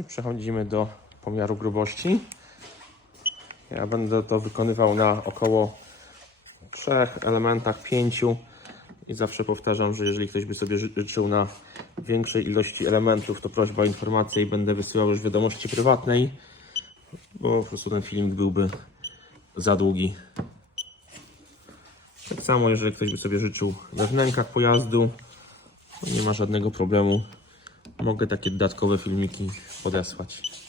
I przechodzimy do pomiaru grubości. Ja będę to wykonywał na około trzech elementach, pięciu. I zawsze powtarzam, że jeżeli ktoś by sobie ży- życzył na większej ilości elementów, to prośba o informację i będę wysyłał już wiadomości prywatnej, bo po prostu ten filmik byłby za długi. Tak samo, jeżeli ktoś by sobie życzył we wnękach pojazdu, nie ma żadnego problemu. Mogę takie dodatkowe filmiki podesłać.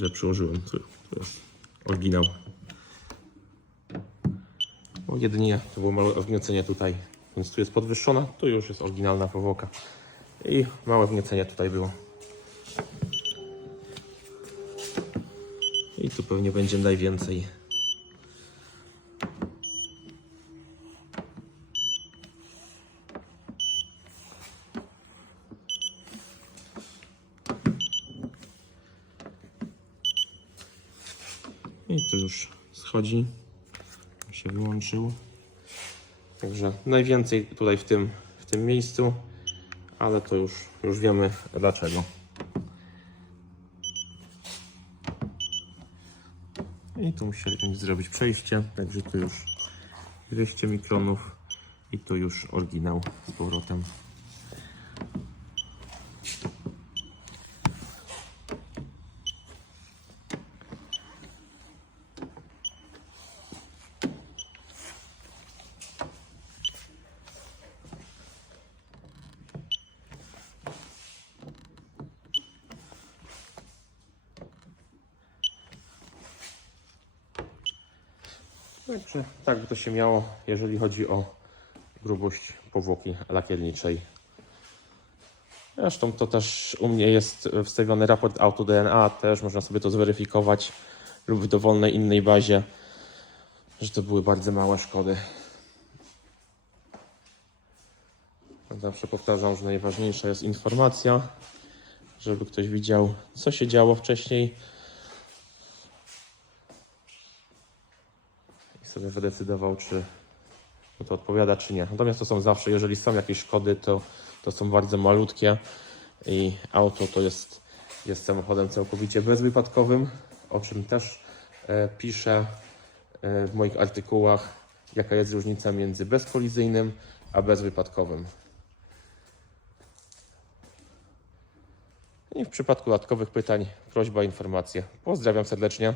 Że przyłożyłem. Tu jest oryginał. No, jedynie to było małe wgniecenie tutaj, więc tu jest podwyższona, tu już jest oryginalna powłoka. I małe wgniecenie tutaj było. I tu pewnie będzie najwięcej. I tu już schodzi. Się wyłączył. Także najwięcej tutaj w tym, w tym miejscu, ale to już, już wiemy dlaczego. I tu musieli zrobić przejście, także tu już 200 mikronów i tu już oryginał z powrotem. Także tak by to się miało, jeżeli chodzi o grubość powłoki lakierniczej. Zresztą to też u mnie jest wstawiony raport AutoDNA, też można sobie to zweryfikować lub w dowolnej innej bazie, że to były bardzo małe szkody. Zawsze powtarzam, że najważniejsza jest informacja, żeby ktoś widział, co się działo wcześniej sobie wydecydował, czy to odpowiada, czy nie. Natomiast to są zawsze, jeżeli są jakieś szkody, to, to są bardzo malutkie i auto to jest, jest samochodem całkowicie bezwypadkowym, o czym też e, piszę e, w moich artykułach, jaka jest różnica między bezkolizyjnym a bezwypadkowym. I w przypadku dodatkowych pytań, prośba o informację. Pozdrawiam serdecznie.